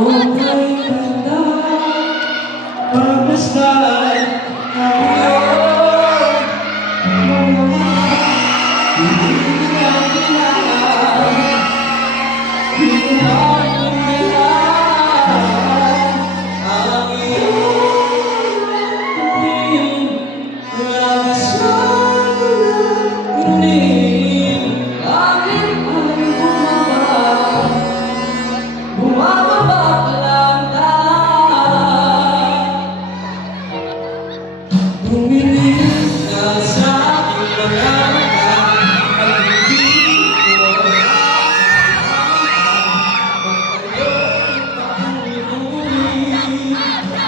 Oh, may ganda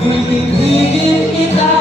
Ibigin kita